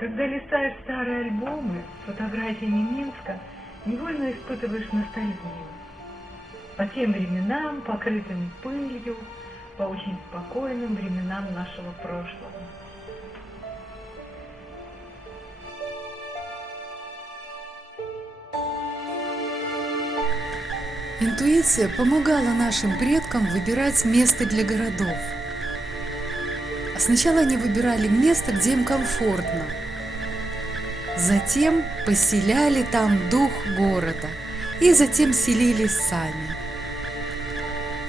Когда листаешь старые альбомы с фотографиями Минска, невольно испытываешь ностальгию. По тем временам, покрытым пылью, по очень спокойным временам нашего прошлого. Интуиция помогала нашим предкам выбирать место для городов. Сначала они выбирали место, где им комфортно. Затем поселяли там дух города и затем селились сами.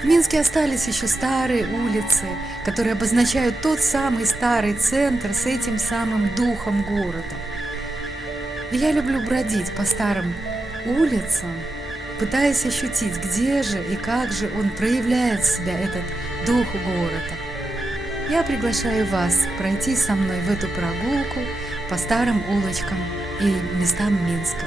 В Минске остались еще старые улицы, которые обозначают тот самый старый центр с этим самым духом города. И я люблю бродить по старым улицам, пытаясь ощутить, где же и как же он проявляет себя, этот дух города. Я приглашаю вас пройти со мной в эту прогулку по старым улочкам и местам Минска.